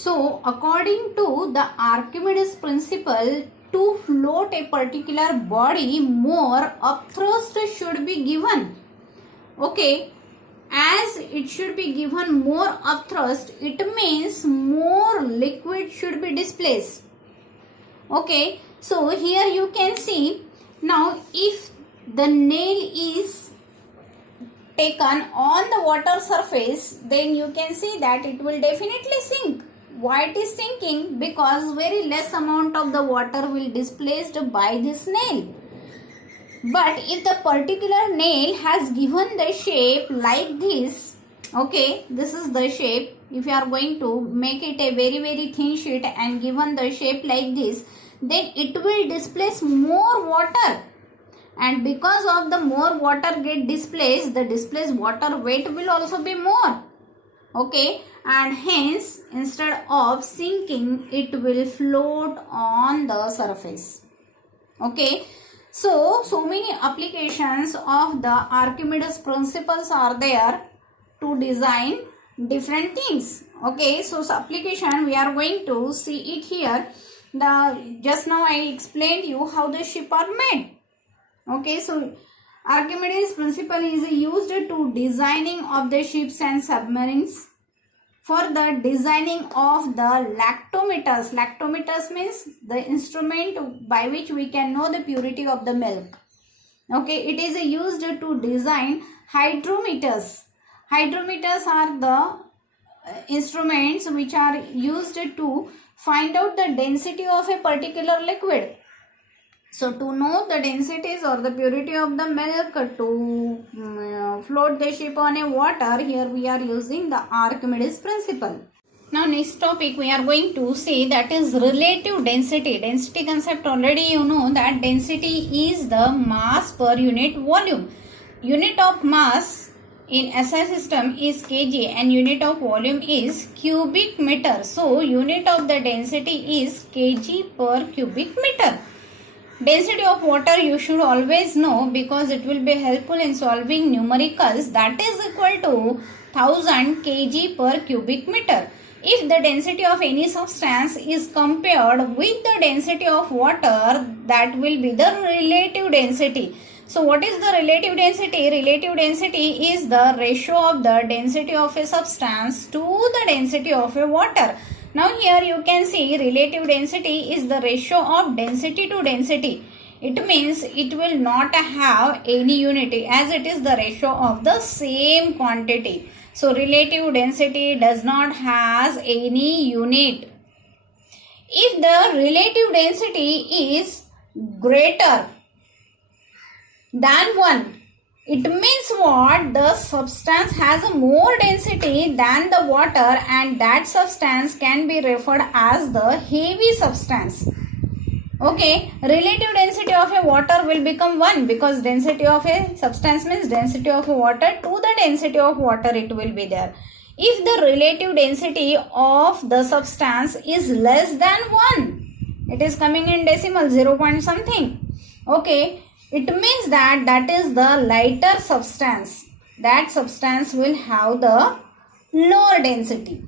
So according to the Archimedes principle, to float a particular body, more upthrust should be given. Okay, as it should be given more upthrust, it means more liquid should be displaced. Okay, so here you can see, now if the nail is taken on the water surface, then you can see that it will definitely sink. Why it is sinking? Because very less amount of the water will displaced by this nail. But if the particular nail has given the shape like this, okay, this is the shape. If you are going to make it a very thin sheet and given the shape like this, then it will displace more water. And because of the more water get displaced, the displaced water weight will also be more. Okay, and hence instead of sinking, it will float on the surface. Okay, so many applications of the Archimedes principles are there to design different things. Okay, so application we are going to see it here. Just now I explained you how the ship are made. Okay, so Archimedes principle is used to designing of the ships and submarines. For the designing of the lactometers. Lactometers means the instrument by which we can know the purity of the milk. Okay, it is used to design hydrometers. Hydrometers are the instruments which are used to find out the density of a particular liquid. So to know the densities or the purity of the milk, to float the ship on a water, here we are using the Archimedes principle. Now next topic we are going to see, that is relative density. Density concept already you know that density is the mass per unit volume. Unit of mass in SI system is kg and unit of volume is cubic meter. So unit of the density is kg per cubic meter. Density of water you should always know because it will be helpful in solving numericals. That is equal to 1000 kg per cubic meter. If the density of any substance is compared with the density of water, that will be the relative density. So what is the relative density? Relative density is the ratio of the density of a substance to the density of a water. Now here you can see relative density is the ratio of density to density. It means it will not have any unity as it is the ratio of the same quantity. So relative density does not has any unit. If the relative density is greater than 1, it means what? The substance has a more density than the water and that substance can be referred as the heavy substance. Okay, relative density of a water will become 1 because density of a substance means density of a water to the density of water it will be there. If the relative density of the substance is less than 1, it is coming in decimal 0 point something. Okay, it means that is the lighter substance. That substance will have the lower density.